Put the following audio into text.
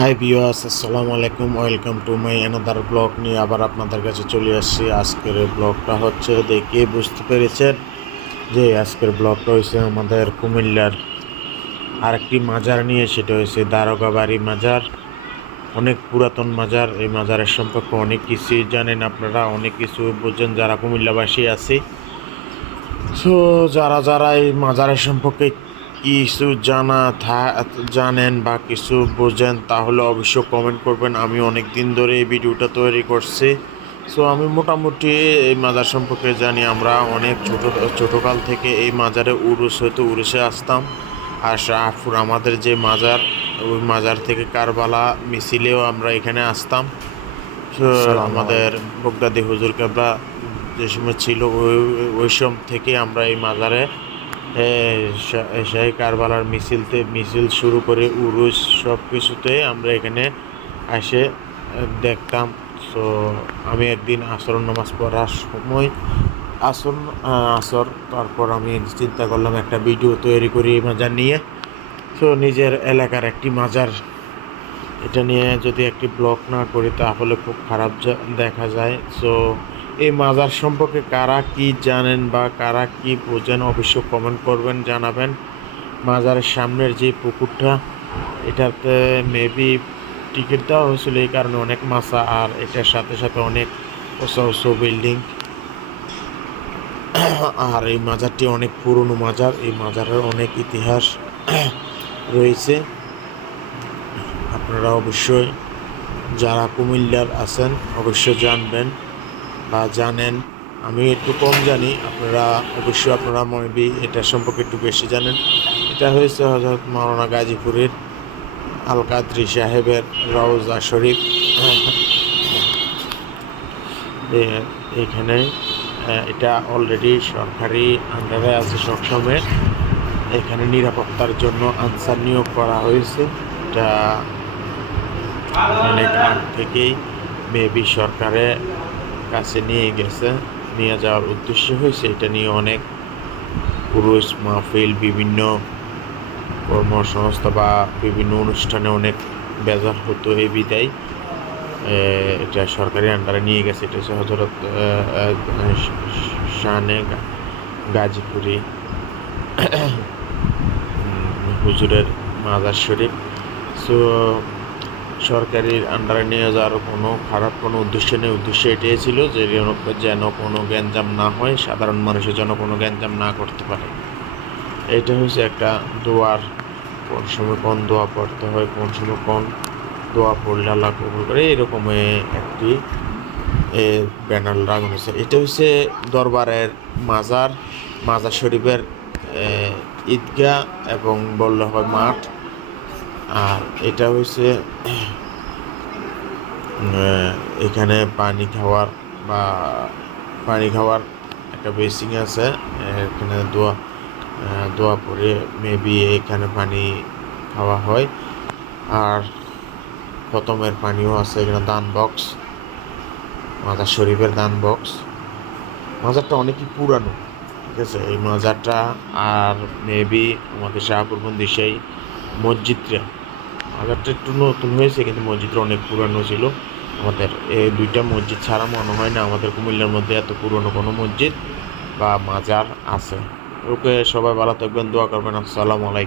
High viewers আসসালামু আলাইকুম welcome to my another blog নিয়ে আবার আপনাদের কাছে চলে আসছি। আজকের ব্লগটা হচ্ছে দেখে বুঝতে পেরেছেন যে আজকের ব্লগটা হয়েছে আমাদের কুমিল্লার আরেকটি মাজার নিয়ে। সেটা হয়েছে দারোগাবাড়ি মাজার। অনেক পুরাতন মাজার। এই মাজারের সম্পর্কে অনেক কিছুই জানেন আপনারা। অনেক কিছু বোঝেন যারা কুমিল্লাবাসী আছে। সো যারা যারা এই মাজারের সম্পর্কে কিছু জানা থা- জানেন বা কিছু বোঝেন তাহলে অবশ্যই কমেন্ট করবেন। আমি অনেক দিন ধরে এই ভিডিওটা তৈরি করছি। সো আমি মোটামুটি এই মাজার সম্পর্কে জানি। আমরা অনেক ছোট ছোটোকাল থেকে এই মাজারে উরুস হয়তো উরুসে আসতাম। আর শাহপুর আমাদের যে মাজার ওই মাজার থেকে কারবালা মিছিলেও আমরা এখানে আসতাম। আমাদের বগদাদি হুজুর কেবলা যে সময় ছিল ওই ওই সময় থেকে আমরা এই মাজারে শাহী কারবালার মিছিলতে মিছিল শুরু করে উরুস সব কিছুতে আমরা এখানে এসে দেখতাম। সো, আমি একদিন আসর নামাজ পড়ার সময় আসর আসর, তারপর আমি চিন্তা করলাম একটা ভিডিও তৈরি করি মাজার নিয়ে। তো নিজের এলাকার একটি মাজার। এটা নিয়ে যদি একটি ব্লগ না করি তাহলে খুব খারাপ দেখা যায়। সো এই মাজার সম্পর্কে কারা কি জানেন বা কারা কি বোঝেন অবশ্যই কমেন্ট করবেন, জানাবেন। মাজারের সামনের যে পুকুরটা, এটাতে মেবি টিকিট দেওয়া হয়েছিল এই কারণে অনেক মাছা আর এটার সাথে সাথে অনেক উঁচু উঁচু বিল্ডিং আর এই মাজারটি অনেক পুরনো মাজার, এই মাজারের অনেক ইতিহাস রয়েছে। আপনারা অবশ্যই, যারা কুমিল্লার আছেন, অবশ্যই জানবেন। বা জানেন, আমি একটু কম জানি, আপনারা অবশ্যই আপনারা মেবি এটা সম্পর্কে একটু বেশি জানেন। এটা হয়েছে হজরত মাওলানা গাজীপুরের আল কাদরি সাহেবের রওজা শরীফ। এ- এইখানে এটা অলরেডি সরকারি আন্ডারে আছে সবসময়। এখানে নিরাপত্তার জন্য আনসার নিয়োগ করা হয়েছে। এটা অনেক আগ থেকেই মেবি সরকারের কাছে নিয়ে গেছে। নিয়ে যাওয়ার উদ্দেশ্য হয়েছে এটা নিয়ে অনেক পুরুষ, মাহফিল, বিভিন্ন কর্মসংস্থা বা বিভিন্ন অনুষ্ঠানে অনেক বেজার হতো এই বিদায়। এটা সরকারি আন্ডারে নিয়ে গেছে। এটা হচ্ছে হজরত শানে গাজীপুরি হুজুরের মাজার শরীফ। সো সরকারের আন্ডারে নিয়ে যাওয়ার কোনো খারাপ কোনো উদ্দেশ্য নেই। উদ্দেশ্য এটাই ছিল যে যেন- কোনো গ্যাঞ্জাম না হয়, সাধারণ মানুষের যেন কোনো গ্যাঞ্জাম না করতে পারে। এটা হচ্ছে একটা দোয়ার কোন সময় কোন দোয়া পড়তে হয়, কোন সময় কোন দোয়া পড়লে আল্লাহ কবুল করে। এরকম একটি ব্যানার লাগানো হয়েছে। এটা হচ্ছে দরবারের মাজার মাজার শরীফের ঈদগাহ এবং বললে হয় মাঠ। আর এটা আহ, এখানে পানি খাওয়ার বা পানি খাওয়ার একটা বেসিং আছে এখানে দোয়া দোয়া পরে মেবি এখানে পানি খাওয়া হয়। আর খতমের পানিও আছে এখানে দান বক্স মাজার শরীফের দান বক্স মাজারটা অনেকই পুরানো ঠিক আছে? এই মাজারটা আর মেবি আমাদের শাহপুরবন্দি সেই মসজিদটা। মাজারটা একটু নতুন হয়েছে, কিন্তু মসজিদটা অনেক পুরানো ছিল। আমাদের এই দুইটা মসজিদ ছাড়া মনে হয় না আমাদের কুমিল্লার মধ্যে এত পুরনো কোনো মসজিদ বা মাজার আছে। ওকে সবাই ভালো থাকবেন, দোয়া করবেন। আসসালামু আলাইকুম।